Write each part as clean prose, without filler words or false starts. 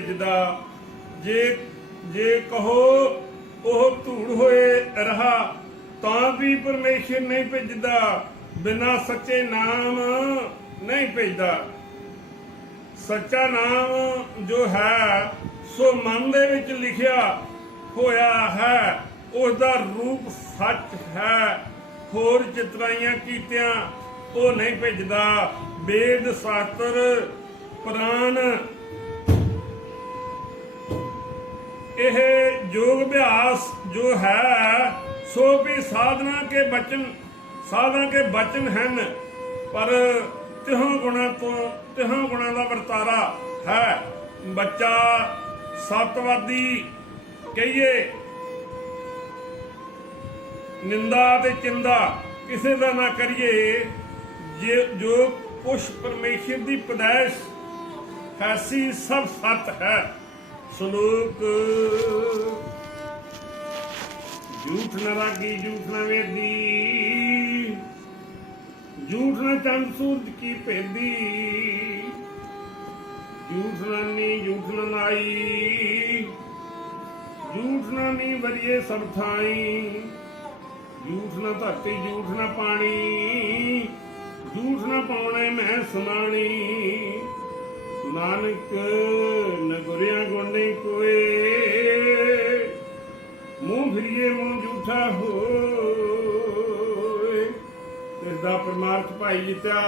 भेजदा। जे जे कहो ओह धूड़ होए रहा, तां भी परमेश्वर नहीं भेजदा। बिना सच्चे नाम नहीं भेजदा। सच्चा नाम जो है सो मन दे विच लिखिया होया है, उसदा रूप सच है। होर चितराइयां कीतियां ਉਹ नहीं भेजदा। वेद शास्त्र पुराण यह योग अभ्यास जो है सो भी साधना के बचन हैं, पर तिहों गुणा का वरतारा है। बच्चा सतवादी कहिए, निंदा ते चिंदा किसी का ना करिए। जो कुछ परमेश्वर की पैदाइश ऐसी सब सत है। श्लोक झूठ न रागी झूठ न वेदी, झूठ न चंद सूरज की भेदी। झूठ न नी झूठ न नाई, झूठ न नी वरिए सब थाई। झूठ न धरती झूठ न पानी, झूठ न पाने मैं समानी। नानक न गुरिया गोने कोए, मुंह फिरिए मुंह झूठा होए। इसदा परमार्थ भाई जीत्या,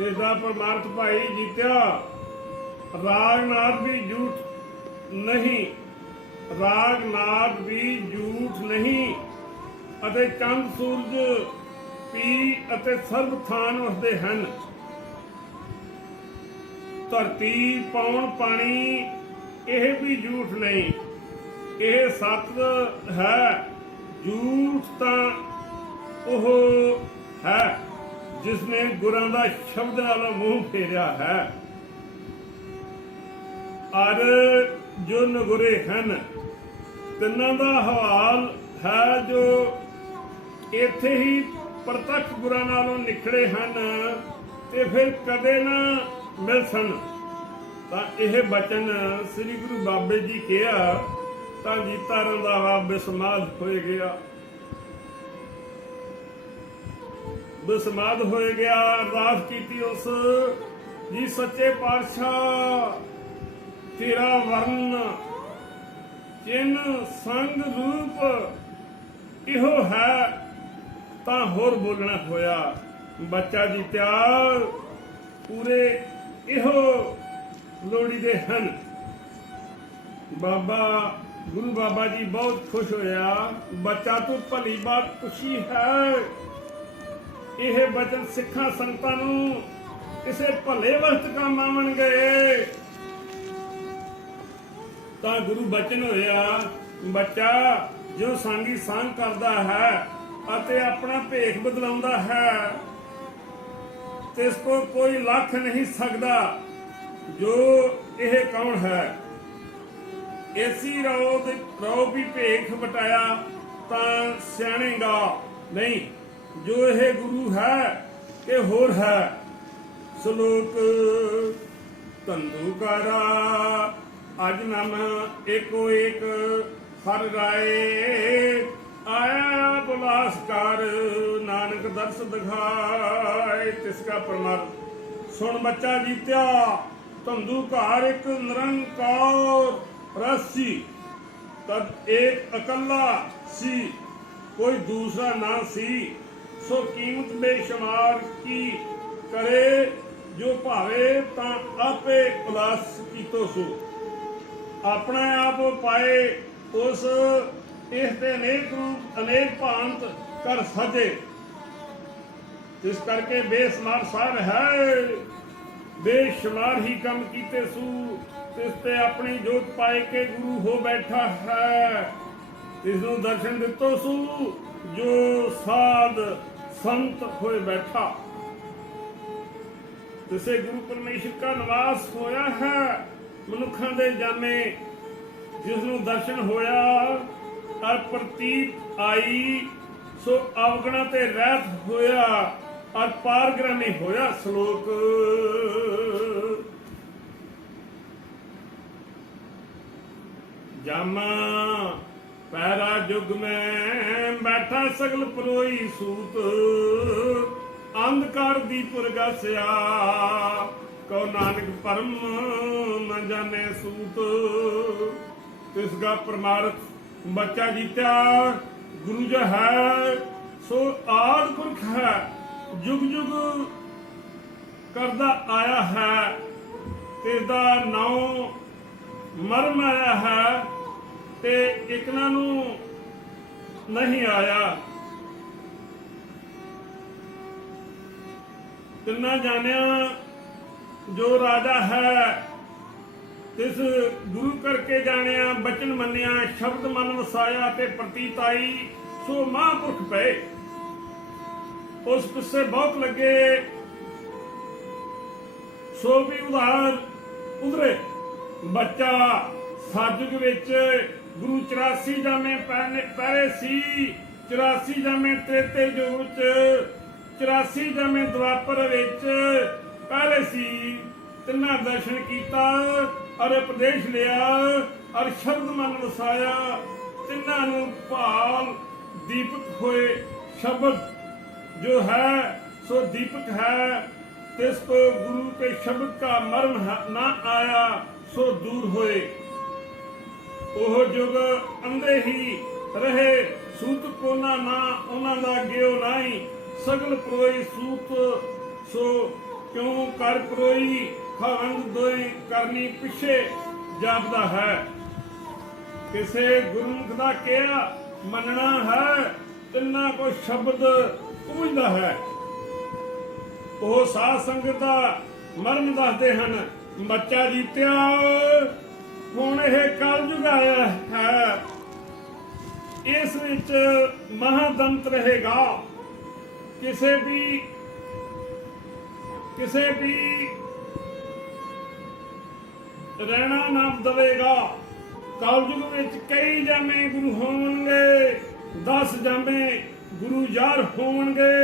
इसदा परमार्थ भाई जीत्या। रागनाथ भी झूठ नहीं, रागनाथ भी झूठ नहीं। अते चंद सूरज पी अते सर्व थान वसदे हन। धरती पौन पानी यह भी झूठ नहीं, यह सत है। झूठ तां ओह है जिसने गुरां दा शब्द नाल मूंह फेरिया है। और जो नगुरे हैं तिन्हां दा हवाल है, जो इत्थे ही प्रत्यक्ष गुरां नालों निकले हैं ते फिर कदे ना मिल सन। तां यह बचन श्री गुरु बाबे जी कहा तां जीता रंधावा बेसमाद होए गया, बेसमाद होए गया। अरदास कीती उस जी सच्चे पातशाह, तेरा वर्ण चिन्ह संग रूप इहो है, तां होर बोलना होया। बच्चा जीत्या पूरे इहो लोड़ी दे हन। बाबा गुरु बाबा जी बहुत खुश होया। बच्चा तू भली बात पुछी है। यह बचन सिखा संगतां नूं किसे भले वक्त काम आवणगे। तां गुरु बचन होया, बच्चा जो सांगी सांग करदा है अते अपना भेख बदलाउंदा है, तिस को कोई लख नहीं सकदा। जो यह कौन है? ऐसी रो भी भेख बटाया तां सियाणेगा नहीं। जो यह गुरु है कि होर है। श्लोक धंधुकारा अज नम एको एक हर राय। आया बुलासकार नानक दर्श दिखाए। तिसका परमार्थ सुन बच्चा जीत्या। धंधुकार एक निरंकार रसी, तब एक अकल्ला सी, कोई दूसरा ना सी। सो कीमत बेशुमार की करे, जो भावे तां आपे उलास कीतो सो। अपना आप पाए उस इसते अनेक रूप अनेक भांत कर सजे। जिस करके बेशुमार सार है, बेशुमार ही कम कीते सू। तिसते अपनी जोत पाए के गुरु हो बैठा है। तिसनू दर्शन दितो सू, जो साध संत होए बैठा। तिसे गुरु परमेश्वर का निवास होया है। मनुखा दे जाने जिसनू दर्शन होया और प्रतीत आई, सो अवगणा ते रहत होया और पारग्रामी होया। श्लोक ਜਾਮਾ ਪੈਰਾ ਜੁਗ ਮੈਂ ਬੈਠਾ ਸਗਲ ਪਰੋਈ ਸੂਤ ਅੰਧਕਾਰ ਦੀ ਪੁਰਗਾਸਿਆ ਕਉ ਨਾਨਕ ਪਰਮ ਨ ਜਾਣੇ ਸੂਤ। ਤਿਸ ਗਾ ਪਰਮਾਰਥ ਬੱਚਾ ਜੀਤਿਆ ਗੁਰੂ ਜੀ ਹੈ ਸੋ ਆਦ ਪੁਰਖ ਹੈ ਜੁਗ ਜੁਗ ਕਰਦਾ ਆਇਆ ਹੈ ਤੇ ਦਾ ਨਾਉ ਮਰਮ ਆਇਆ ਹੈ ਤੇ ਇਕਨਾਂ ਨੂੰ ਨਹੀਂ ਆਇਆ। ਤਿੰਨਾ ਜਾਣਿਆ ਜੋ ਰਾਜਾ ਹੈ ਤਿਸ ਗੁਰੂ ਕਰਕੇ ਜਾਣਿਆ ਬਚਨ ਮੰਨਿਆ ਸ਼ਬਦ ਮਨ ਵਸਾਇਆ ਤੇ ਪ੍ਰਤੀਤ ਆਈ ਸੋ ਮਹਾਂਪੁਰਖ ਪਏ। ਉਸ ਪਿੱਛੇ ਬਹੁਤ ਲੱਗੇ ਸੋ ਵੀ ਉਧਾਰ ਉਧਰੇ ਬੱਚਾ ਸਾਜੁਗ ਵਿੱਚ ਗੁਰੂ 84 ਜਾਮੇ ਪਹਿਰੇ ਸੀ 84 ਜਾਮੇ ਤ੍ਰੇਤੇ ਯੁਗ ਵਿੱਚ 84 ਜਾਮੇ ਦੁਆਪਰ ਵਿੱਚ ਪਹਿਰੇ ਸੀ। ਤਿੰਨਾਂ ਦਰਸ਼ਨ ਕੀਤਾ ਔਰ ਉਪਦੇਸ਼ ਲਿਆ ਔਰ ਸ਼ਬਦ ਮਨ ਵਸਾਇਆ। ਤਿੰਨਾਂ ਨੂੰ ਭਾਲ ਦੀਪਕ ਹੋਏ ਸ਼ਬਦ ਜੋ ਹੈ ਸੋ ਦੀਪਕ है तिसको गुरु के शब्द का मर्म ना आया सो दूर होए। ओह जुग अंधे ही रहे सूत कोना ना उन्हां दा गियो नाई सगल प्रोई सूत सो क्यों कर प्रोई खारंग दोई करनी पिछे जापदा है। किसे गुरमुख दा किया मनना है तिन्ना को शब्द पूजदा है। ਉਹ ਸਾਧ ਸੰਗਤ ਦਾ ਮਰਮ ਦੱਸਦੇ ਹਨ। ਬੱਚਾ ਜੀਤਿਆ ਹੁਣ ਇਹ ਕਲਯੁਗ ਆਇਆ ਹੈ ਇਸ ਵਿੱਚ ਮਹਾਦੰਤ ਰਹੇਗਾ। ਕਿਸੇ ਵੀ ਰਹਿਣਾ ਨਾ ਦਵੇਗਾ। ਕਲਯੁਗ ਵਿੱਚ ਕਈ ਜਾਮੇ ਗੁਰੂ ਹੋਣਗੇ 10 ਜਾਮੇ ਗੁਰੂ ਯਾਰ ਹੋਣਗੇ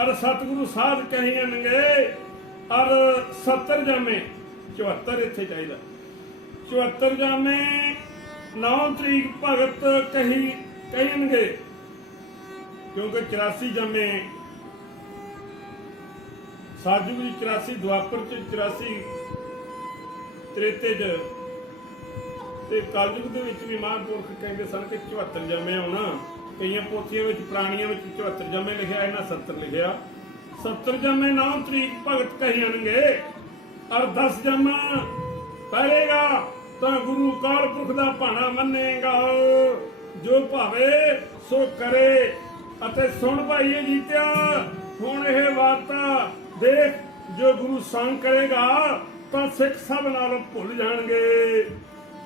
और सतगुरु साध कहियनगे और 70 जामे 74 इत्थे चाहिए 74 जामे 9 तरीक भगत कहियनगे क्योंकि 84 जामे साधु जी 84 द्वापर च 84 त्रेते च ते कलयुग दे विच भी महापुरख कहते सन कि 74 जामे आउणा। कई पोथियों में पुरानियों में 74 जामे लिखा इन्हें 70 लिखा। 70 जामे 9 तरीक भगत कहियनगे और 10 जामा पहरेगा तो गुरु काल पुरख दा भाना मन्नेगा। जो भावे सो करे अते सुन भाईए जीत्या हुण यह वार्ता देख जो गुरु संग करेगा तो सिख सब नालों भुल जाणगे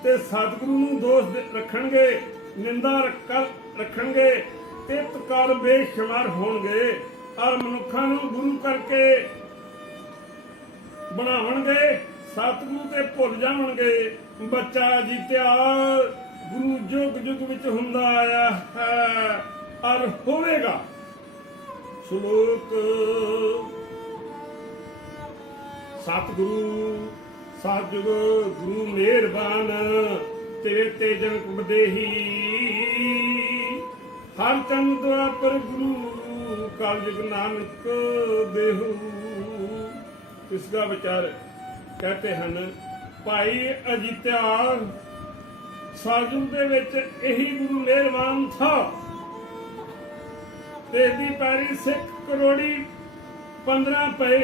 ते सतगुरु नूं दोष रखणगे निंदा रखणगे ते तकार बेशुमार होणगे और मनुखा नूं गुरु करके बनावणगे सतगुरु ते भुल जावणगे। बच्चा जीत्या गुरु जुग जुग विच हुंदा आया है और होवेगा। श्लोक सतगुरु साजुग गुरु मेहरबान तेरे ते जनक बदेही हर चंद द्वापर गुरु कलयुग नानक देहू। इसका विचार कहते हैं भाई अजीत्या साजुग दे विच यही गुरु मेहरबान था। तेरी पैरी सिख करोड़ी 15 पे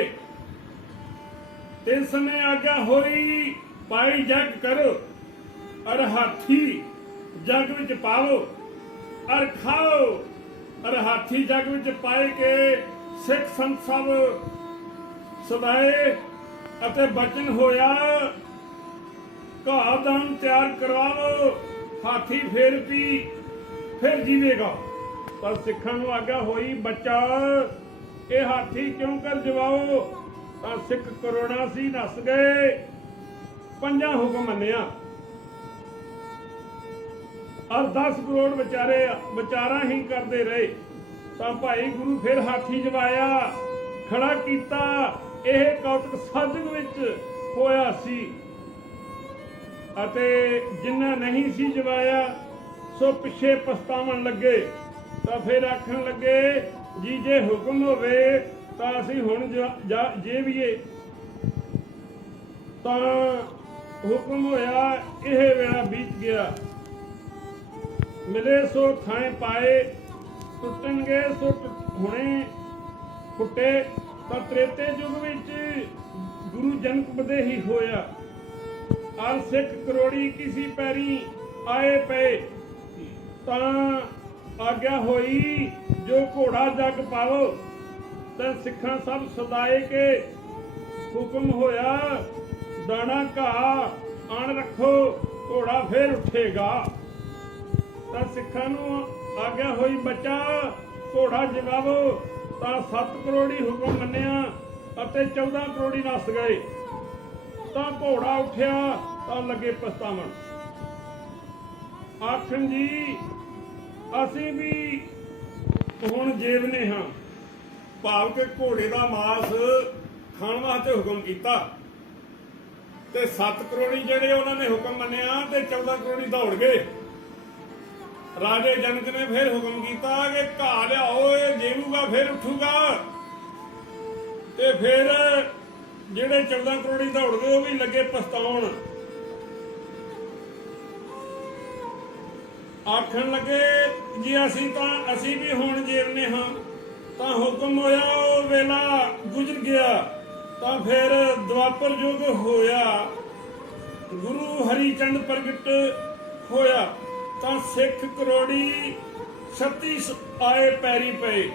ते समय आज्ञा होई पाई जग करो और हाथी जग विच पाओ और खाओ और हाथी जग विच पाए के सिख संत सब सदाए अते बचन होया घा दान तैयार करवाओ हाथी फिर भी फिर जीवेगा। पर सिखां नूं आज्ञा होई बच्चा ये हाथी क्यों कर जवाओ तो सिख करोड़ा सी नस गए 5 हुक्म मन्निया और 10 करोड़ बेचारे विचारा ही करते रहे। तो भाई गुरु फिर हाथी जवाया खड़ा किया। यह कौतक साधक विच होया सी ਅਤੇ ਜਿਨ੍ਹਾਂ ਨਹੀਂ ਸੀ ਜਵਾਇਆ ਸੋ ਪਿੱਛੇ ਪਛਤਾਵਣ ਲੱਗੇ। ਤਾਂ ਫਿਰ ਆਖਣ ਲੱਗੇ ਜੀ ਜੇ ਹੁਕਮ ਹੋਵੇ ਤਾਂ ਅਸੀਂ ਹੁਣ ਜੇ ਵੀਏ। ਤਾਂ ਹੁਕਮ ਹੋਇਆ, ਇਹ ਵੇਲਾ ਬੀਤ ਗਿਆ। ਮਿਲੇ ਸੋ ਥਾਂ ਪਾਏ, ਟੁੱਟਣਗੇ ਸੋ ਹੁਣੇ ਫੁੱਟੇ। ਤਾਂ ਤ੍ਰੇਤੇ ਯੁੱਗ ਵਿੱਚ ਗੁਰੂ ਜਨਕ ਬਦੇਹੀ ਹੋਇਆ। ਅਰ ਸਿੱਖ ਕਰੋੜੀ ਕਿਸੀ ਪੈਰੀ ਆਏ ਪਏ। ਤਾਂ ਆਗਿਆ ਹੋਈ ਜੋ ਘੋੜਾ ਜਗ ਪਾਵੋ। ਤਾਂ ਸਿੱਖਾਂ ਸਭ ਸਦਾਏ ਕੇ ਹੁਕਮ ਹੋਇਆ, ਦਾਣਾ ਘਾਹ ਆਣ ਰੱਖੋ ਘੋੜਾ ਫੇਰ ਉੱਠੇਗਾ। ਤਾਂ ਸਿੱਖਾਂ ਨੂੰ ਆਗਿਆ ਹੋਈ ਬੱਚਾ ਘੋੜਾ ਜਗਾਵੋ। ਤਾਂ 7 ਕਰੋੜੀ ਹੁਕਮ ਮੰਨਿਆ ਅਤੇ 14 ਕਰੋੜੀ ਨੱਸ ਗਏ। ਤਾਂ ਘੋੜਾ ਉੱਠਿਆ ਤਾਂ ਲੱਗੇ ਪਛਤਾਵਣ। ਆਖਣ ਜੀ ਅਸੀਂ ਵੀ ਹੁਣ ਜੀਵਨੇ ਹਾਂ, ਭਾਵ ਕਿ ਘੋੜੇ ਦਾ ਮਾਸ ਖਾਣ ਵਾਸਤੇ ਹੁਕਮ ਕੀਤਾ। ਤੇ 7 ਕਰੋੜੀ ਜਿਹੜੇ ਉਹਨਾਂ ਨੇ ਹੁਕਮ ਮੰਨਿਆ ਤੇ 14 ਕਰੋੜੀ ਦੌੜ ਗਏ। ਰਾਜੇ ਜਨਕ ਨੇ ਫਿਰ ਹੁਕਮ ਕੀਤਾ ਕਿ ਘਾਹ ਲਿਆਓ, ਇਹ ਜੇਵੂਗਾ ਫਿਰ ਉੱਠੂਗਾ। ਤੇ ਫਿਰ ਜਿਹੜੇ 14 ਕਰੋੜੀ ਦੌੜ ਗਏ ਉਹ ਵੀ ਲੱਗੇ ਪਛਤਾਉਣ। ਆਖਣ ਲੱਗੇ ਜੀ ਅਸੀਂ ਵੀ ਹੁਣ ਜੀਵਨੇ ਹਾਂ। ਤਾਂ ਹੁਕਮ ਹੋਇਆ, ਉਹ ਵੇਲਾ ਗੁਜ਼ਰ ਗਿਆ। ਤਾਂ ਫਿਰ ਦੁਆਪਰ ਯੁੱਗ ਹੋਇਆ, ਗੁਰੂ ਹਰੀਚੰਦ ਪ੍ਰਗਟ ਹੋਇਆ। ਤਾਂ ਸਿੱਖ ਕਰੋੜੀ 36 ਆਏ ਪੈਰੀ ਪਏ।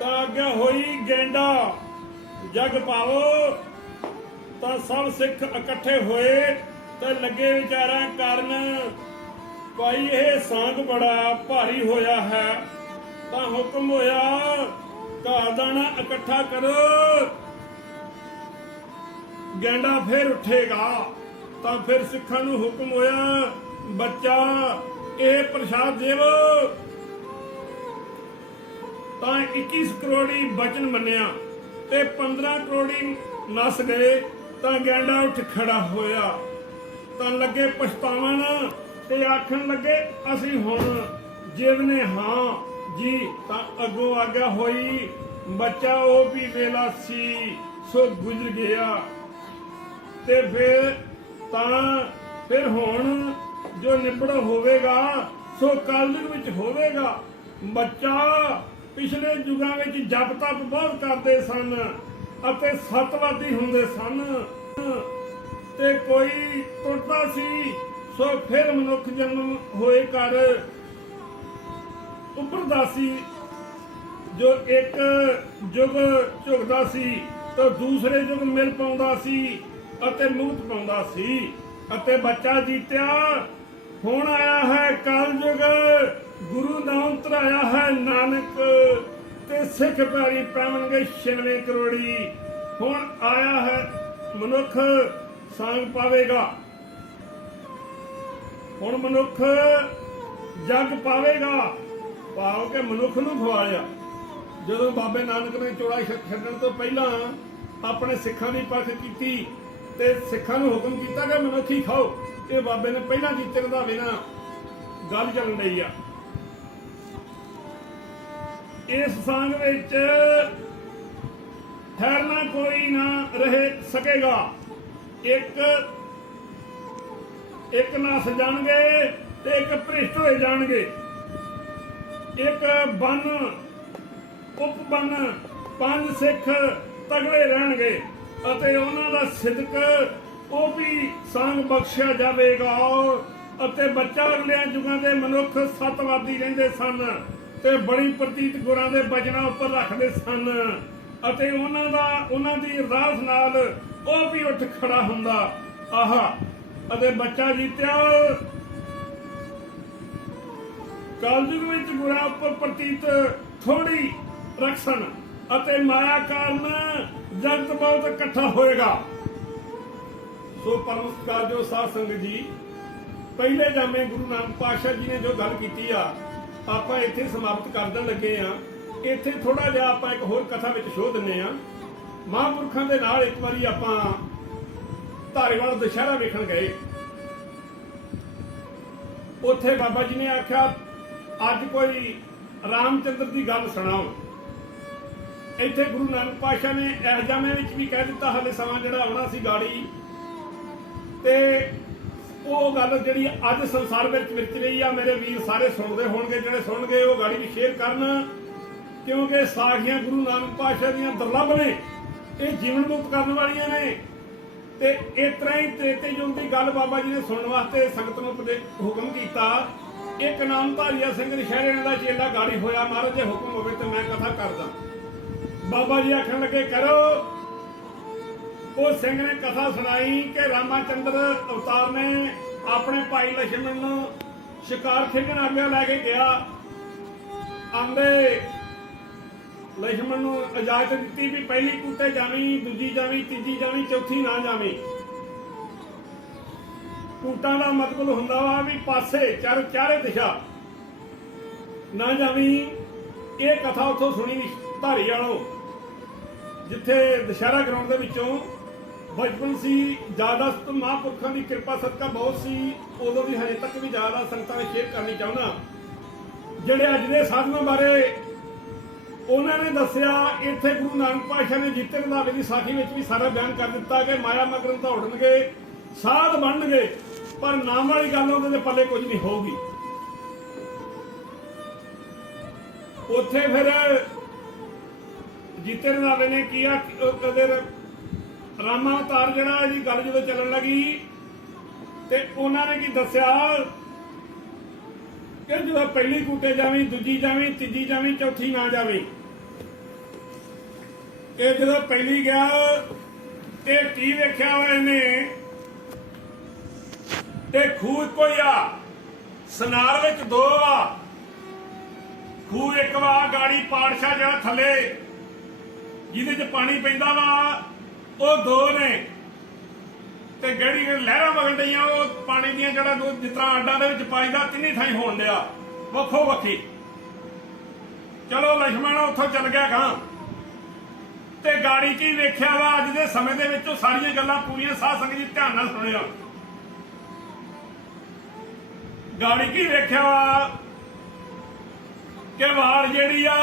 ਤਾਂ ਆਗਿਆ ਹੋਈ ਗੈਂਡਾ ਜਗ ਪਾਵੋ। ਤਾਂ ਸਭ ਸਿੱਖ ਇਕੱਠੇ ਹੋਏ ਤੇ ਲੱਗੇ ਵਿਚਾਰਾਂ ਕਰਨ, ਭਾਈ ਇਹ ਸਾਂਗ ਬੜਾ ਭਾਰੀ ਹੋਇਆ ਹੈ। ਤਾਂ ਹੁਕਮ ਹੋਇਆ ਘਾਹ ਦਾਣਾ ਇਕੱਠਾ ਕਰੋ, ਗੈਂਡਾ ਫੇਰ ਉੱਠੇਗਾ। ਤਾਂ ਫਿਰ ਸਿੱਖਾਂ ਨੂੰ ਹੁਕਮ ਹੋਇਆ, ਬੱਚਾ ਇਹ ਪ੍ਰਸ਼ਾਦ ਦੇਵੋ। ਤਾਂ 21 ਕਰੋੜੀ ਬਚਨ ਮੰਨਿਆ ਤੇ 15 ਕਰੋੜੀ ਨੱਸ ਗਏ। ਤਾਂ ਗੈਂਡਾ ਉੱਠ ਖੜਾ ਹੋਇਆ। ਤਾਂ ਲੱਗੇ ਪਛਤਾਵਣ ਤੇ ਆਖਣ ਲੱਗੇ ਅਸੀਂ ਹੁਣ ਜੀਵਨੇ ਹਾਂ ਜੀ। ਤਾਂ ਅੱਗੋਂ ਆਗਿਆ ਹੋਈ, ਬੱਚਾ ਉਹ ਵੀ ਵੇਲਾ ਸੀ ਸੋ ਗੁਜ਼ਰ ਗਿਆ। ਤੇ ਫਿਰ ਹੁਣ ਜੋ ਨਿਬੜ ਹੋਵੇਗਾ ਸੋ ਕਲਯੁਗ ਵਿੱਚ ਹੋਵੇਗਾ। ਬੱਚਾ ਪਿਛਲੇ ਯੁਗਾਂ ਵਿੱਚ ਜਪ ਤਪ ਬਹੁਤ ਕਰਦੇ ਸਨ ਅਤੇ ਸਤਵਾਦੀ ਹੁੰਦੇ ਸਨ। ਤੇ ਕੋਈ ਟੁੱਟਦਾ ਸੀ ਸੋ ਫਿਰ ਮਨੁੱਖ ਜਨਮ ਹੋਏ ਕਰ ਉੱਭਰਦਾ ਸੀ। ਜੋ ਇੱਕ ਯੁਗ ਝੁਕਦਾ ਸੀ ਤਾਂ ਦੂਸਰੇ ਯੁਗ ਮਿਲ ਪਾਉਂਦਾ ਸੀ ਅਤੇ ਮੁਕਤ ਪਾਉਂਦਾ ਸੀ। ਅਤੇ ਬੱਚਾ ਜੀਤਿਆ ਹੁਣ ਆਇਆ ਹੈ ਕਲਯੁਗ, ਗੁਰੂ ਨਾਮ ਧਰਾਇਆ ਹੈ ਨਾਨਕ। ਤੇ ਸਿੱਖ ਪੈਰੀ ਪੈਣਗੇ 96 ਕਰੋੜੀ। ਹੁਣ ਆਇਆ ਹੈ ਮਨੁੱਖ ਸਾਂਗ ਪਾਵੇਗਾ। ਹੁਣ ਮਨੁੱਖ ਜਗ ਪਾਵੇਗਾ, ਭਾਵ ਕਿ ਮਨੁੱਖ ਨੂੰ ਖਵਾਇਆ। ਜਦੋਂ ਬਾਬੇ ਨਾਨਕ ਨੇ ਚੋਲਾ ਛੱਡਣ ਤੋਂ ਪਹਿਲਾਂ ਆਪਣੇ ਸਿੱਖਾਂ ਦੀ ਪਰਖ ਕੀਤੀ ਤੇ ਸਿੱਖਾਂ ਨੂੰ ਹੁਕਮ ਕੀਤਾ ਕਿ ਮਨੁੱਖੀ ਖਾਓ। ਇਹ ਬਾਬੇ ਨੇ ਪਹਿਲਾਂ ਜੀਤੇ ਰੰਧਾਵੇ ਨਾਲ ਗੱਲ ਚੱਲਣ ਲਈ ਆ। ਇਸ ਸੰਗ ਵਿੱਚ ਠਹਿਰਨਾ ਕੋਈ ਨਾ ਰਹਿ ਸਕੇਗਾ। ਇੱਕ ਨੱਸ ਜਾਣਗੇ ਤੇ ਇੱਕ ਭ੍ਰਿਸ਼ਟ ਹੋਏ ਜਾਣਗੇ। ਇੱਕ ਉਪਬਨ 5 ਸਿੱਖ ਤਗੜੇ ਰਹਿਣਗੇ ਅਤੇ ਉਹਨਾਂ ਦਾ ਸਿਦਕ ਉਹ ਵੀ ਸੰਗ ਬਖਸ਼ਿਆ ਜਾਵੇਗਾ। ਅਤੇ ਬੱਚਾ ਅਗਲਿਆਂ ਯੁਗਾਂ ਦੇ ਮਨੁੱਖ ਸਤਵਾਦੀ ਰਹਿੰਦੇ ਸਨ ਤੇ ਬੜੀ ਪ੍ਰਤੀਤ ਗੁਰਾਂ ਦੇ ਬਚਨਾਂ ਉੱਪਰ ਰੱਖਦੇ ਸਨ ਅਤੇ ਉਹਨਾਂ ਦੀ ਅਰਦਾਸ ਨਾਲ ਉਹ ਵੀ ਉੱਠ ਖੜਾ ਹੁੰਦਾ। ਅਤੇ ਬੱਚਾ ਜੀਤਿਆ। ਕਲਯੁਗ ਵਿੱਚ ਗੁਰਾਂ ਉੱਪਰ ਪ੍ਰਤੀਤ ਥੋੜੀ ਰਕਸਨ ਅਤੇ ਮਾਇਆ ਕਾਰਨ ਜਗਤ ਬਹੁਤ ਇਕੱਠਾ ਹੋਏਗਾ। ਸੋ ਪਰਮ ਸਤਿਕਾਰਯੋਗ ਸਾਧ ਸੰਗਤ ਜੀ, ਪਹਿਲੇ ਜਾਮੇ ਗੁਰੂ ਨਾਨਕ ਪਾਤਸ਼ਾਹ ਜੀ ਨੇ ਜੋ ਗੱਲ ਕੀਤੀ ਆ ਆਪਾਂ ਇੱਥੇ ਸਮਾਪਤ ਕਰ ਦੇਣ ਲੱਗੇ ਆ। ਇੱਥੇ ਥੋੜਾ ਜਿਹਾ ਆਪਾਂ ਇੱਕ ਹੋਰ ਕਥਾ ਵਿੱਚ ਸ਼ੋਅ ਦਿੰਨੇ ਆ। ਮਹਾਂਪੁਰਖਾਂ ਦੇ ਨਾਲ ਇੱਕ ਵਾਰੀ ਆਪਾਂ ਧਾਰੀਵਾਲ ਦੁਸ਼ਹਿਰਾ ਵੇਖਣ ਗਏ ਉੱਥੇ ਬਾਬਾ ਜੀ ਨੇ ਆਖਿਆ ਅੱਜ ਕੋਈ ਰਾਮਚੰਦਰ ਦੀ ਗੱਲ ਸੁਣਾਓ। ਇੱਥੇ ਗੁਰੂ ਨਾਨਕ ਪਾਤਸ਼ਾਹ ਨੇ ਐਗਜ਼ਾਮੇ ਵਿੱਚ ਵੀ ਕਹਿ ਦਿੱਤਾ ਹਾਲੇ ਸਮਾਂ ਜਿਹੜਾ ਆਉਣਾ ਸੀ ਗਾੜੀ, ਤੇ ਉਹ ਗੱਲ ਜਿਹੜੀ ਅੱਜ ਸੰਸਾਰ ਵਿੱਚ ਵਿਰਚ ਰਹੀ ਆ, ਮੇਰੇ ਵੀਰ ਸਾਰੇ ਸੁਣਦੇ ਹੋਣਗੇ, ਜਿਹੜੇ ਸੁਣਗੇ ਉਹ ਗਾੜੀ ਵੀ ਸ਼ੇਅਰ ਕਰਨ, ਕਿਉਂਕਿ ਸਾਖੀਆਂ ਗੁਰੂ ਨਾਨਕ ਪਾਤਸ਼ਾਹ ਦੀਆਂ ਦੁਰਲੱਭ ਨੇ, ਇਹ ਜੀਵਨ ਮੁਕਤ ਕਰਨ ਵਾਲੀਆਂ ਨੇ। ਤੇ ਇਸ ਤਰ੍ਹਾਂ ਹੀ ਤ੍ਰੇਤੇ ਯੁੱਗ ਦੀ ਗੱਲ ਬਾਬਾ ਜੀ ਨੇ ਸੁਣਨ ਵਾਸਤੇ ਸੰਗਤ ਨੂੰ ਹੁਕਮ ਕੀਤਾ। ਇੱਕ ਨਾਮਧਾਰੀਆ ਸਿੰਘ ਨਸ਼ਹਿਰੇ ਦਾ ਚੇਲਾ ਗਾੜੀ ਹੋਇਆ, ਮਹਾਰਾਜ ਜੇ ਹੁਕਮ ਹੋਵੇ ਤੇ ਮੈਂ ਕਥਾ ਕਰਦਾ। ਬਾਬਾ ਜੀ ਆਖਣ ਲੱਗੇ ਕਰੋ। ਉਹ ਸਿੰਘ ਨੇ ਕਥਾ ਸੁਣਾਈ ਕਿ ਰਾਮਾਚੰਦਰ ਅਵਤਾਰ ਨੇ ਆਪਣੇ ਭਾਈ ਲਛਮਣ ਨੂੰ ਸ਼ਿਕਾਰ ਖੇਡਣ ਆਗਿਆ ਲੈ ਕੇ ਗਿਆ। ਆਂਦੇ ਲਛਮਣ ਨੂੰ ਇਜਾਜ਼ਤ ਦਿੱਤੀ ਵੀ ਪਹਿਲੀ ਕੂਟੇ ਜਾਵੀਂ, ਦੂਜੀ ਜਾਵੀਂ, ਤੀਜੀ ਜਾਵੀਂ, ਚੌਥੀ ਨਾ ਜਾਵੀਂ। ਕੂਟਾਂ ਦਾ ਮਤਲਬ ਹੁੰਦਾ ਵਾ ਵੀ ਪਾਸੇ ਚਾਰੇ ਦਿਸ਼ਾ ਨਾ ਜਾਵੀਂ। ਇਹ ਕਥਾ ਉੱਥੋਂ ਸੁਣੀ ਧਾਰੀ ਵਾਲੋ, ਜਿੱਥੇ ਦੁਸ਼ਹਿਰਾ ਗਰਾਊਂਡ ਦੇ ਵਿੱਚੋਂ ਬਚਪਨ ਸੀ। ਜ਼ਿਆਦਾਤਰ ਮਹਾਂਪੁਰਖਾਂ ਦੀ ਕਿਰਪਾ ਸਦਕਾ ਬਹੁਤ ਸੀ, ਉਦੋਂ ਦੀ ਹਜੇ ਤੱਕ ਵੀ ਜ਼ਿਆਦਾ ਸੰਗਤਾਂ ਨਾਲ ਸ਼ੇਅਰ ਕਰਨੀ ਚਾਹੁੰਦਾ। ਜਿਹੜੇ ਅੱਜ ਦੇ ਸਾਧੂਆਂ ਬਾਰੇ ਉਹਨਾਂ ਨੇ ਦੱਸਿਆ, ਇੱਥੇ ਗੁਰੂ ਨਾਨਕ ਪਾਤਸ਼ਾਹ ਨੇ ਜੀਤੇ ਰੰਧਾਵੇ ਦੀ ਸਾਖੀ ਵਿੱਚ ਵੀ ਸਾਰਾ ਬਿਆਨ ਕਰ ਦਿੱਤਾ ਕਿ ਮਾਇਆ ਮਗਰ ਤਾਂ ਉਡਣਗੇ, ਸਾਧ ਬਣਨਗੇ, ਪਰ ਨਾਮ ਵਾਲੀ ਗੱਲ ਉਹਦੇ ਦੇ ਪੱਲੇ ਕੁਝ ਨਹੀਂ ਹੋਊਗੀ। ਉੱਥੇ ਫਿਰ ਜੀਤੇ ਰੰਧਾਵੇ ਨੇ ਕੀਆ, ਉਹਦੇ ਰਾਮਾ ਅਵਤਾਰ ਜਿਹੜਾ ਇਹਦੀ ਗੱਲ ਜਦੋਂ ਚੱਲਣ ਲੱਗੀ ਤੇ ਉਹਨਾਂ ਨੇ ਕੀ ਦੱਸਿਆ ਕਿ ਜਦੋਂ ਪਹਿਲੀ ਕੂਟੇ ਜਾਵੀਂ, ਦੂਜੀ ਜਾਵੀਂ, ਤੀਜੀ ਜਾਵੀਂ, ਚੌਥੀ ਨਾ ਜਾਵੀਂ। ਇਹ ਜਦੋਂ ਪਹਿਲੀ ਗਿਆ ਤੇ ਕੀ ਵੇਖਿਆ ਹੋਇਆ ਇਹਨੇ, ਤੇ ਖੂਹ ਕੋਈ ਆ, ਸਨਾਰ ਵਿੱਚ ਦੋ ਆ। ਖੂਹ ਇੱਕ ਵਾ, ਗਾੜੀ ਪਾਤਸ਼ਾਹ ਜਿਹੜਾ ਥੱਲੇ ਜਿਹਦੇ ਚ ਪਾਣੀ ਪੈਂਦਾ ਵਾ, ਉਹ ਦੋ ਨੇ। ਤੇ ਜਿਹੜੀ ਲਹਿਰਾਂ ਵਗਣ ਡਈਆਂ ਉਹ ਪਾਣੀ ਦੀਆਂ, ਜਿਹੜਾ ਜਿਸ ਤਰ੍ਹਾਂ ਅੱਡਾਂ ਦੇ ਵਿੱਚ ਪਾਈਦਾ ਤਿੰਨੀ ਥਾਈਂ ਹੋਣ ਡਿਆ, ਵੱਖੋ ਵੱਖੀ। ਚਲੋ ਲਛਮਣ ਉੱਥੋਂ ਚੱਲ ਗਿਆ ਗਾਂ, ਤੇ ਗਾੜੀ ਕੀ ਵੇਖਿਆ ਵਾ ਅੱਜ ਦੇ ਸਮੇਂ ਦੇ ਵਿੱਚ। ਉਹ ਸਾਰੀਆਂ ਗੱਲਾਂ ਪੂਰੀਆਂ ਸਾਧ ਸੰਗਤ ਜੀ ਧਿਆਨ ਨਾਲ ਸੁਣਿਆ। ਗਾੜੀ ਕੀ ਵੇਖਿਆ ਵਾ ਕਿ ਵਾੜ ਜਿਹੜੀ ਆ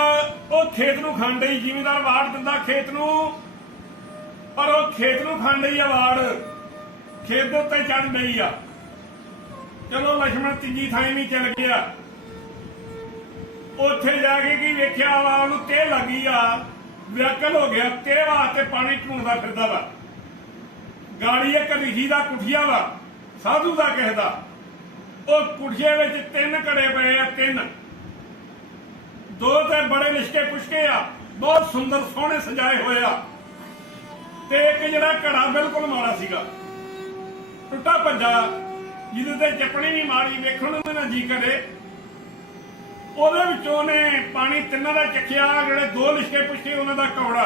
ਉਹ ਖੇਤ ਨੂੰ ਖਾਣ ਡਈ। ਜ਼ਿਮੀਂਦਾਰ ਵਾੜ ਦਿੰਦਾ ਖੇਤ ਨੂੰ, ਪਰ ਉਹ ਖੇਤ ਨੂੰ ਖਾਣ ਡਈ ਆ ਵਾੜ, ਖੇਤ ਦੇ ਉੱਤੇ ਚੜ ਗਈ ਆ। ਚਲੋ ਲਛਮਣ ਤੀਜੀ ਥਾਂ ਵੀ ਚੱਲ ਗਿਆ। ਉੱਥੇ ਜਾ ਕੇ ਕੀ ਵੇਖਿਆ ਵਾ, ਉਹਨੂੰ ਤੇਹ ਲੱਗੀ ਆ, ਵਿਅਕਲ ਹੋ ਗਿਆ, ਤੇਹ ਵਾਸਤੇ ਪਾਣੀ ਢੂੰਡਦਾ ਫਿਰਦਾ ਵਾ। ਗਾੜੀ ਇੱਕ ਰਿਸ਼ੀ ਦਾ ਕੁਠੀਆ ਵਾ, ਸਾਧੂ ਦਾ ਕਿਸੇ ਦਾ। ਉਹ ਕੁਠੀਏ ਵਿੱਚ ਤਿੰਨ ਘੜੇ ਪਏ ਆ, ਤਿੰਨ, ਦੋ ਤੇ ਬੜੇ ਲਿਸ਼ਕੇ ਪੁਸ਼ਕੇ ਆ, ਬਹੁਤ ਸੁੰਦਰ ਸੋਹਣੇ ਸਜਾਏ ਹੋਏ ਆ, ਤੇ ਇੱਕ ਜਿਹੜਾ ਘੜਾ ਬਿਲਕੁਲ ਮਾੜਾ ਸੀਗਾ, ਟੁੱਟਾ ਭੱਜਾ, ਜਿਹਦੇ ਤੇ ਚੱਪਣੀ ਵੀ ਮਾਰੀ, ਵੇਖਣ ਨੂੰ ਵੀ ਨਾ ਜੀ ਕਰੇ। ਉਹਦੇ ਵਿੱਚੋਂ ਉਹਨੇ ਪਾਣੀ ਤਿੰਨਾਂ ਦਾ ਚੱਕਿਆ, ਜਿਹੜੇ ਦੋ ਲਿਸ਼ਕੇ ਪੁਸ਼ਕੇ ਉਹਨਾਂ ਦਾ ਕੌੜਾ।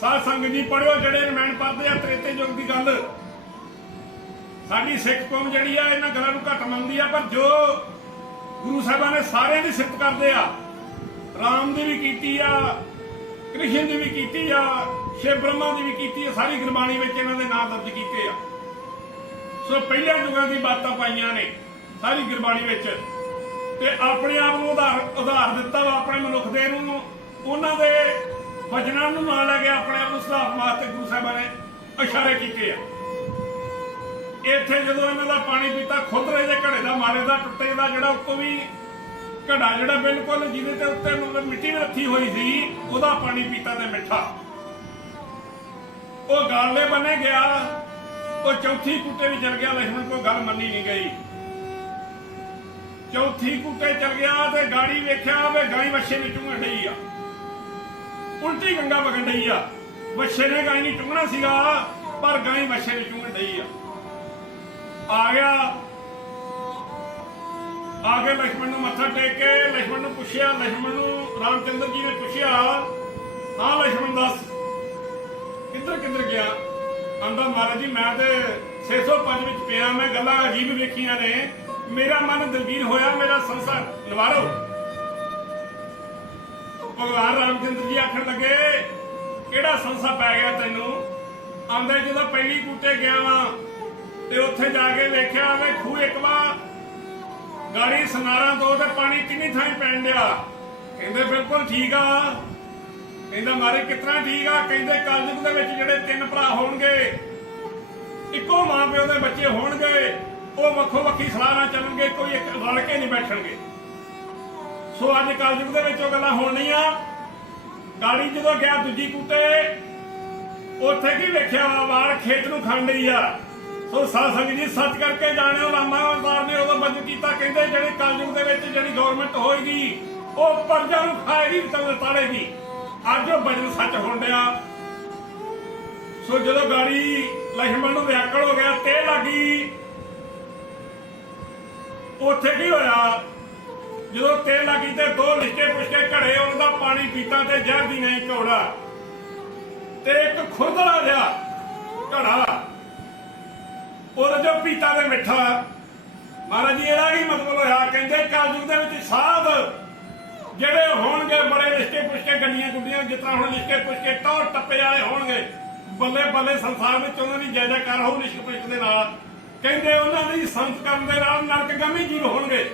ਸਾਧ ਸੰਗਤ ਜੀ ਪੜਿਓ, ਜਿਹੜੇ ਰਮਾਇਣ ਪੜ੍ਹਦੇ ਆ ਤ੍ਰੇਤੇ ਯੁੱਗ ਦੀ ਗੱਲ। ਸਾਡੀ ਸਿੱਖ ਕੌਮ ਜਿਹੜੀ ਆ ਇਹਨਾਂ ਗੱਲਾਂ ਨੂੰ ਘੱਟ ਮੰਨਦੀ ਆ, ਪਰ ਜੋ ਗੁਰੂ ਸਾਹਿਬਾਂ ਨੇ ਸਾਰਿਆਂ ਦੀ ਸਿਫਤ ਕਰਦੇ ਆ, ਰਾਮ ਦੀ ਵੀ ਕੀਤੀ ਆ, ਕ੍ਰਿਸ਼ਨ ਦੀ ਵੀ ਕੀਤੀ ਆ, ਸ਼ਿਵ ਬ੍ਰਹਮਾ ਦੀ ਵੀ ਕੀਤੀ ਆ, ਸਾਰੀ ਗੁਰਬਾਣੀ ਵਿੱਚ ਇਹਨਾਂ ਦੇ ਨਾਂ ਦਰਜ ਕੀਤੇ ਆ। ਸੋ ਪਹਿਲਿਆਂ ਯੁਗਾਂ ਦੀ ਬਾਤਾਂ ਪਾਈਆਂ ਨੇ ਸਾਰੀ ਗੁਰਬਾਣੀ ਵਿੱਚ, ਤੇ ਆਪਣੇ ਆਪ ਨੂੰ ਉਧਾਰ ਦਿੱਤਾ ਵਾ, ਆਪਣੇ ਮਨੁੱਖ ਦੇ ਨੂੰ, ਉਹਨਾਂ ਦੇ ਵਚਨਾਂ ਨੂੰ ਨਾਲ ਲੈ ਕੇ ਆਪਣੇ ਆਪ ਨੂੰ ਸੁਧਾਰਨ ਵਾਸਤੇ ਗੁਰੂ ਸਾਹਿਬਾਂ ਨੇ ਇਸ਼ਾਰੇ ਕੀਤੇ ਆ। ਇੱਥੇ ਜਦੋਂ ਇਹਨਾਂ ਦਾ ਪਾਣੀ ਪੀਤਾ, ਖੁਦ ਰਹੇ ਜੇ ਘੜੇ ਦਾ, ਮਾਰੇ ਦਾ, ਟੁੱਟੇ ਦਾ, ਜਿਹੜਾ ਉੱਤੋਂ ਵੀ ਘੜਾ ਜਿਹੜਾ ਬਿਲਕੁਲ ਜਿਹਦੇ ਤੇ ਉੱਤੇ ਮਤਲਬ ਮਿੱਟੀ ਰੱਖੀ ਹੋਈ ਸੀ, ਉਹਦਾ ਪਾਣੀ ਪੀਤਾ ਤੇ ਮਿੱਠਾ। ਉਹ ਗਾਲੇ ਬੰਨੇ ਗਿਆ, ਉਹ ਚੌਥੀ ਕੁੱਟੇ ਵੀ ਚਲ ਗਿਆ। ਲਛਮਣ ਕੋਲ ਗੱਲ ਮੰਨੀ ਨਹੀਂ ਗਈ। ਚੌਥੀ ਕੁੱਟੇ ਚਲ ਗਿਆ ਤੇ ਗਾੜੀ ਵੇਖਿਆ ਵੇ ਗਾਈ ਵੱਛੇ ਨੂੰ ਚੁੰਗਣ ਡਈ ਆ, ਉਲਟੀ ਗੰਗਾ ਵਗਣ ਡਈ ਆ। ਵੱਛੇ ਨੇ ਗਾਈ ਨਹੀਂ ਚੁੰਗਣਾ ਸੀਗਾ, ਪਰ ਗਾਈ ਵੱਛੇ ਨੂੰ ਚੁੰਗਣ ਡਈ ਆ ਗਿਆ। ਆ ਕੇ ਲਛਮਣ ਨੂੰ ਮੱਥਾ ਟੇਕ ਕੇ ਲਛਮਣ ਨੂੰ ਪੁੱਛਿਆ, ਲਛਮਣ ਨੂੰ ਰਾਮਚੰਦਰ ਜੀ ਨੇ ਪੁੱਛਿਆ, ਹਾਂ ਲਛਮਣ ਦੱਸ ਕਿੱਧਰ ਕਿੱਧਰ ਗਿਆ? ਆਂਦਾ ਮਹਾਰਾਜ ਜੀ ਮੈਂ ਤੇ 605 ਵਿੱਚ ਪਿਆ, ਮੈਂ ਗੱਲਾਂ ਅਜੀਬ ਵੇਖੀਆਂ ਨੇ, ਮੇਰਾ ਮਨ ਦਲਬੀਰ ਹੋਇਆ, ਮੇਰਾ ਸੰਸਾਰ ਨਿਵਾਰੋ। ਭਗਵਾਨ ਰਾਮਚੰਦਰ ਜੀ ਆਖਣ ਲੱਗੇ ਕਿਹੜਾ ਸੰਸਾ ਪੈ ਗਿਆ ਤੈਨੂੰ? ਆਂਦੇ ਜਦੋਂ ਪਹਿਲੀ ਕੂਟੇ ਗਿਆ ਵਾ ਤੇ ਉੱਥੇ ਜਾ ਕੇ ਵੇਖਿਆ ਵੇ ਖੂਹ ਇੱਕ ਵਾਰ ਗਾੜੀ ਸਨਾਰਾਂ ਤੋਂ ਤੇ ਪਾਣੀ ਕਿੰਨੀ ਥਾਂ ਪੈਣ ਡਿਆ। ਕਹਿੰਦੇ ਬਿਲਕੁਲ ਠੀਕ ਆ। ਕਹਿੰਦਾ ਮਾਰੇ ਕਿਤਨਾ ਠੀਕ ਆ। ਕਹਿੰਦੇ ਕਲਯੁਗ ਦੇ ਵਿੱਚ ਜਿਹੜੇ 3 ਭਰਾ ਹੋਣਗੇ, ਇੱਕੋ ਮਾਂ ਪਿਓ ਦੇ ਬੱਚੇ ਹੋਣਗੇ, ਉਹ ਵੱਖੋ ਵੱਖੀ ਸਲਾਹ ਨਾਲ ਚੱਲਣਗੇ, ਕੋਈ ਇੱਕ ਰਲ ਕੇ ਨਹੀਂ ਬੈਠਣਗੇ। ਸੋ ਅੱਜ ਕਲਯੁਗ ਦੇ ਵਿੱਚ ਉਹ ਗੱਲਾਂ ਹੋਣੀਆਂ। ਗਾੜੀ ਜਦੋਂ ਗਿਆ ਦੂਜੀ ਕੂਟੇ, ਉੱਥੇ ਕੀ ਵੇਖਿਆ ਵਾਲ ਖੇਤ ਨੂੰ ਖਾਣ ਡਈ ਆ। ਸੋ ਸਾਧ ਸੰਗਤ ਜੀ ਸੱਚ ਕਰਕੇ ਜਾਣਿਓ, ਰਾਮਾ ਅਵਤਾਰ ਨੇ ਉਦੋਂ ਬਚਨ ਕੀਤਾ। ਕਹਿੰਦੇ ਜਿਹੜੀ ਕਲਯੁਗ ਦੇ ਵਿੱਚ ਜਿਹੜੀ ਗੌਰਮੈਂਟ ਹੋਏਗੀ ਉਹ ਪਰਜਾ ਨੂੰ ਖਾਏਗੀ, ਤਾੜੇਗੀ। ਅੱਜ ਉਹ ਬਚਨ ਸੱਚ ਹੋਣ ਡਿਆ। ਸੋ ਜਦੋਂ ਗਾੜੀ ਲక్ష్మణ ਨੂੰ ਵਿਆਕਲ ਹੋ ਗਿਆ, ਤੇ ਲੱਗੀ, ਉੱਥੇ ਕੀ ਹੋਇਆ ਜਦੋਂ ਤੇ ਲੱਗੀ ਤੇ 2 ਲਿਸ਼ਕੇ ਪੁਸ਼ਕੇ ਘੜੇ ਉਹਨਾਂ ਦਾ ਪਾਣੀ ਪੀਤਾ ਤੇ ਜ਼ਹਿਰ ਦੀ ਨਹੀਂ ਘੋੜਾ ਤੇ ਇੱਕ ਖੁਰਦਲਾ ਜਿਹਾ ਘੜਾ ਉਹਦਾ ਜੋ ਪੀਤਾ ਤੇ ਮਿੱਠਾ। ਮਹਾਰਾਜ ਜੀ ਇਹਦਾ ਕੀ ਮਤਲਬ ਹੋਇਆ? ਕਹਿੰਦੇ ਕਲਯੁਗ ਦੇ ਵਿੱਚ ਸਾਧ ਜਿਹੜੇ ਹੋਣਗੇ ਬੜੇ ਲਿਸ਼ਕੇ ਪੁਸ਼ਕੇ ਗੱਡੀਆਂ ਗੁੱਡੀਆਂ, ਜਿਸ ਤਰ੍ਹਾਂ ਹੁਣ ਲਿਸ਼ਕੇ ਪੁਸ਼ਕੇ ਟੌਰ ਟੱਪੇ ਵਾਲੇ ਹੋਣਗੇ, ਬੱਲੇ ਬੱਲੇ ਸੰਸਾਰ ਵਿੱਚ ਉਹਨਾਂ ਦੀ ਜੈ ਜੈਕਾਰ ਹੋਊ ਲਿਸ਼ਕ ਪੁਸ਼ਕ ਦੇ ਨਾਲ। ਕਹਿੰਦੇ ਉਹਨਾਂ ਦੀ ਸੰਤ ਕਰਨ ਦੇ ਨਾਲ ਨਰਕਗਾਮੀ ਜੀਵ ਹੋਣਗੇ।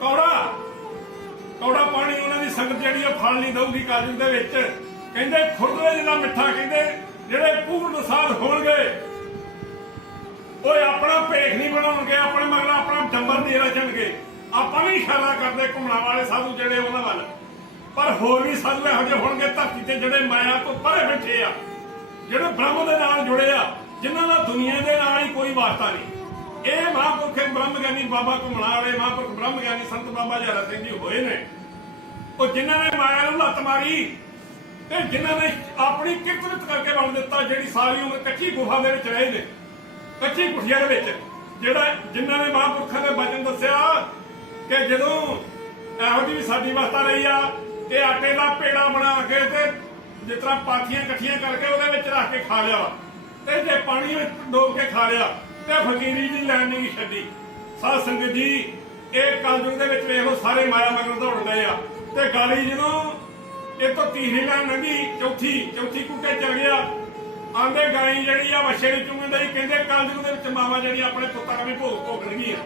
ਕੌੜਾ ਪਾਣੀ ਉਹਨਾਂ ਦੀ ਸੰਗਤ ਜਿਹੜੀ ਉਹ ਫਲ ਨਹੀਂ ਦਊਗੀ ਕਲਯੁਗ ਦੇ ਵਿੱਚ। ਕਹਿੰਦੇ ਖੁਰਦਲੇ ਜਿਹੜਾ ਮਿੱਠਾ, ਕਹਿੰਦੇ ਜਿਹੜੇ ਪੂਰਨ ਸਾਧ ਹੋਣਗੇ ਉਹ ਆਪਣਾ ਭੇਖ ਨਹੀਂ ਬਣਾਉਣਗੇ, ਆਪਣੇ ਮਗਰ ਆਪਣਾ ਡੰਬਰ ਨਹੀਂ ਰਚਣਗੇ। ਆਪਾਂ ਵੀ ਇਸ਼ਾਰਾ ਕਰਦੇ ਘੁੰਮਣਾ ਵਾਲੇ ਸਾਧੂ ਜਿਹੜੇ ਉਹਨਾਂ ਵੱਲ, ਪਰ ਹੋਰ ਵੀ ਸਾਧੂ ਇਹੋ ਜਿਹੇ ਹੋਣਗੇ ਧਰਤੀ ਤੇ ਜਿਹੜੇ ਮਾਇਆ ਤੋਂ ਪਰੇ ਬੈਠੇ ਆ, ਜਿਹੜੇ ਬ੍ਰਹਮ ਦੇ ਨਾਲ ਜੁੜੇ ਆ, ਜਿਨ੍ਹਾਂ ਦਾ ਦੁਨੀਆ ਦੇ ਨਾਲ ਹੀ ਕੋਈ ਵਾਸਤਾ ਨਹੀਂ। ਇਹ ਮਹਾਂਪੁਰਖ ਬ੍ਰਹਮ ਗਿਆਨੀ ਬਾਬਾ ਘੁੰਮਣਾ ਵਾਲੇ ਮਹਾਂਪੁਰਖ ਬ੍ਰਹਮ ਗਿਆਨੀ ਸੰਤ ਬਾਬਾ ਜਹਰਾ ਸਿੰਘ ਜੀ ਹੋਏ ਨੇ। ਉਹ ਜਿਨ੍ਹਾਂ ਨੇ ਮਾਇਆ ਨੂੰ ਲੱਤ ਮਾਰੀ ਤੇ ਜਿਨ੍ਹਾਂ ਨੇ ਆਪਣੀ ਕਿਰਤ ਕਰਕੇ ਬਣ ਦਿੱਤਾ, ਜਿਹੜੀ ਸਾਰੀ ਉਮਰ ਕੱਚੀ ਗੁਫਾ ਦੇ ਵਿੱਚ ਰਹੇ ਨੇ, ਕੱਚੀ ਕੁਠੀਆ ਦੇ ਵਿੱਚ, ਜਿਹੜਾ ਜਿਨ੍ਹਾਂ ਨੇ ਮਹਾਂਪੁਰਖਾਂ ਦੇ ਬਚਨ ਦੱਸਿਆ ਕਿ ਜਦੋਂ ਇਹੋ ਜਿਹੀ ਵੀ ਸਾਡੀ ਅਵਸਥਾ ਰਹੀ ਆ ਕਿ ਆਟੇ ਦਾ ਪੇੜਾ ਬਣਾ ਕੇ ਤੇ ਜਿਸ ਤਰ੍ਹਾਂ ਪਾਥੀਆਂ ਇਕੱਠੀਆਂ ਕਰਕੇ ਉਹਦੇ ਵਿੱਚ ਰੱਖ ਕੇ ਖਾ ਲਿਆ, ਤੇ ਜੇ ਪਾਣੀ ਵਿੱਚ ਡੋਬ ਕੇ ਖਾ ਲਿਆ ਤੇ ਫਕੀਰੀ ਦੀ ਲੈਣ ਨਹੀਂ ਛੱਡੀ। ਸਾਧ ਸੰਗਤ ਜੀ ਇਹ ਕਲਯੁਗ ਦੇ ਵਿੱਚ ਵੇਖ ਲਓ ਸਾਰੇ ਮਾਇਆ ਮਗਰ ਦੌੜ ਗਏ ਆ। ਤੇ ਗਾਲੀ ਜਦੋਂ ਇਹ ਤੋਂ ਤੀਸਰੀ ਲੈਣ ਲੰਘੀ, ਚੌਥੀ ਕੁੱਟੇ ਚਲ ਗਿਆ। ਆਂਦੇ ਗਾਈ ਜਿਹੜੀ ਆ ਵੱਛੇ ਦੀ ਚੁੰਗਣ ਹੀ। ਕਹਿੰਦੇ ਕਲਯੁਗ ਦੇ ਵਿੱਚ ਮਾਵਾਂ ਜਿਹੜੀਆਂ ਆਪਣੇ ਪੁੱਤਾਂ ਨੂੰ ਭੋਗ ਭੋਗਣਗੀਆਂ।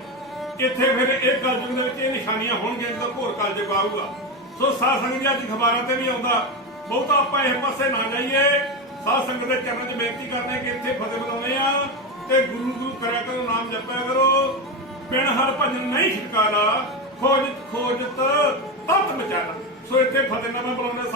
ਇੱਥੇ ਫਿਰ ਇਹ ਕਲਯੁਗ ਦੇ ਵਿੱਚ ਇਹ ਨਿਸ਼ਾਨੀਆਂ ਹੋਣਗੀਆਂ ਜਦੋਂ ਘੋਰ ਕਲਯੁਗ ਆਊਗਾ। ਸੋ ਸਾਧ ਸੰਗਤ ਜੀ ਅੱਜ ਅਖਬਾਰਾਂ ਤੇ ਵੀ ਆਉਂਦਾ, ਬਹੁਤਾ ਆਪਾਂ ਇਸ ਪਾਸੇ ਨਾ ਜਾਈਏ। ਸਾਧ ਸੰਗਤ ਦੇ ਚਰਨਾਂ 'ਚ ਬੇਨਤੀ ਕਰਦੇ ਕਿ ਇੱਥੇ ਫਤਿਹ ਬੁਲਾਉਂਦੇ ਆ ਤੇ ਗੁਰੂ ਗੁਰੂ ਕਰਿਆ ਕਰੋ, ਨਾਮ ਜਪਿਆ ਕਰੋ। ਬਿਨ ਹਰ ਭਜਨ ਨਹੀਂ ਛੁਟਕਾਰਾ, ਖੋਜਤ ਤਤ ਮਚਾਰਾ। ਸੋ ਇੱਥੇ ਫਤਿਹਨਾਮਾ ਬੁਲਾਉਂਦੇ